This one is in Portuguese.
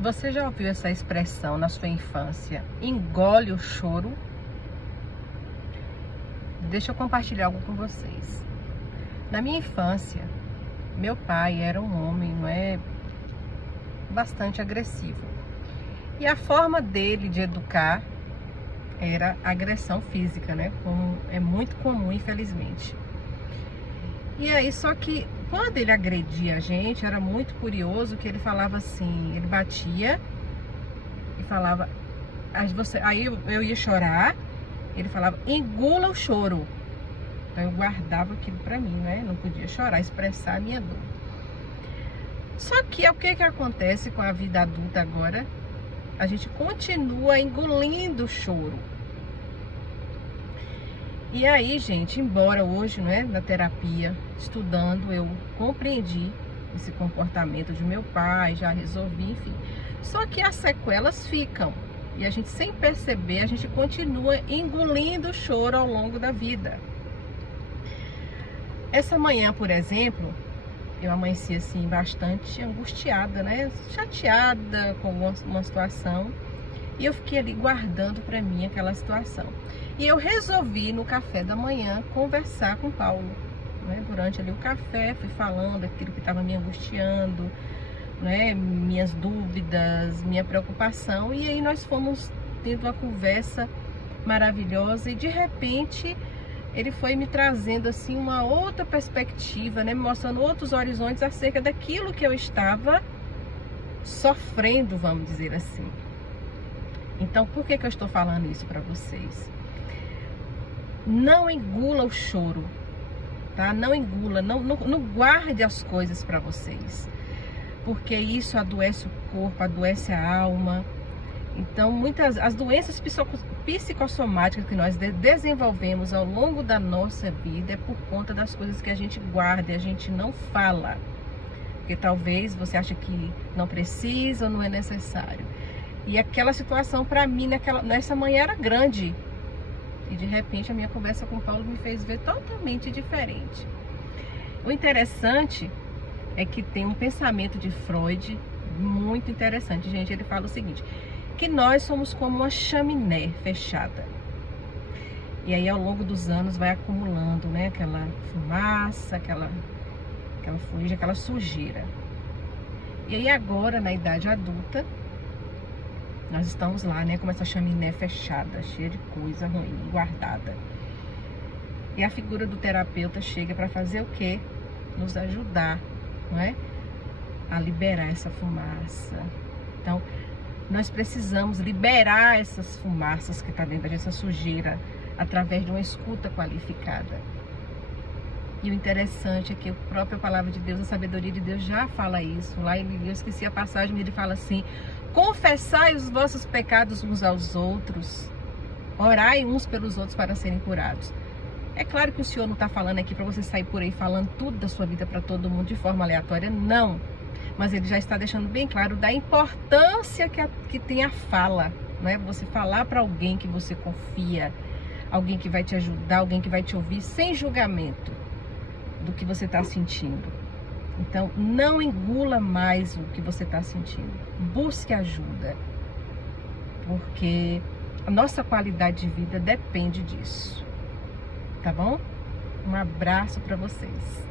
Você já ouviu essa expressão na sua infância? Engole o choro? Deixa eu compartilhar algo com vocês. Na minha infância, meu pai era um homem, bastante agressivo. E a forma dele de educar era agressão física, como é muito comum, infelizmente. E aí, só que quando ele agredia a gente, era muito curioso que ele falava assim, ele batia e falava, aí eu ia chorar, ele falava, engula o choro. Então eu guardava aquilo pra mim, não podia chorar, expressar a minha dor. Só que o que acontece com a vida adulta agora? A gente continua engolindo o choro. E aí, gente, embora hoje, na terapia, estudando, eu compreendi esse comportamento de meu pai, já resolvi, enfim. Só que as sequelas ficam. E a gente, sem perceber, a gente continua engolindo o choro ao longo da vida. Essa manhã, por exemplo, eu amanheci assim bastante angustiada, chateada com uma situação. E eu fiquei ali guardando para mim aquela situação. E eu resolvi no café da manhã conversar com Paulo. Durante ali o café, fui falando aquilo que estava me angustiando, minhas dúvidas, minha preocupação. E aí nós fomos tendo uma conversa maravilhosa e de repente ele foi me trazendo assim uma outra perspectiva, me mostrando outros horizontes acerca daquilo que eu estava sofrendo, vamos dizer assim. Então, por que eu estou falando isso para vocês? Não engula o choro, tá? Não engula, não guarde as coisas para vocês, porque isso adoece o corpo, adoece a alma. Então, as doenças psicossomáticas que nós desenvolvemos ao longo da nossa vida é por conta das coisas que a gente guarda e a gente não fala. Porque talvez você ache que não precisa ou não é necessário. E aquela situação para mim nessa manhã era grande. E de repente a minha conversa com o Paulo me fez ver totalmente diferente. O interessante é que tem um pensamento de Freud muito interessante, gente. Ele fala o seguinte, que nós somos como uma chaminé fechada. E aí ao longo dos anos vai acumulando, aquela fumaça, aquela fuligem, aquela sujeira. E aí agora, na idade adulta, nós estamos lá, com essa chaminé fechada, cheia de coisa ruim, guardada. E a figura do terapeuta chega para fazer o quê? Nos ajudar, a liberar essa fumaça. Então, nós precisamos liberar essas fumaças que está dentro da gente, essa sujeira, através de uma escuta qualificada. E o interessante é que a própria palavra de Deus, a sabedoria de Deus já fala isso. Lá eu esqueci a passagem, ele fala assim, confessai os vossos pecados uns aos outros, orai uns pelos outros para serem curados. É claro que o Senhor não está falando aqui para você sair por aí falando tudo da sua vida para todo mundo de forma aleatória, não. Mas ele já está deixando bem claro da importância que tem a fala, Você falar para alguém que você confia, alguém que vai te ajudar, alguém que vai te ouvir sem julgamento do que você está sentindo. Então, não engula mais o que você está sentindo. Busque ajuda, porque a nossa qualidade de vida depende disso. Tá bom? Um abraço para vocês.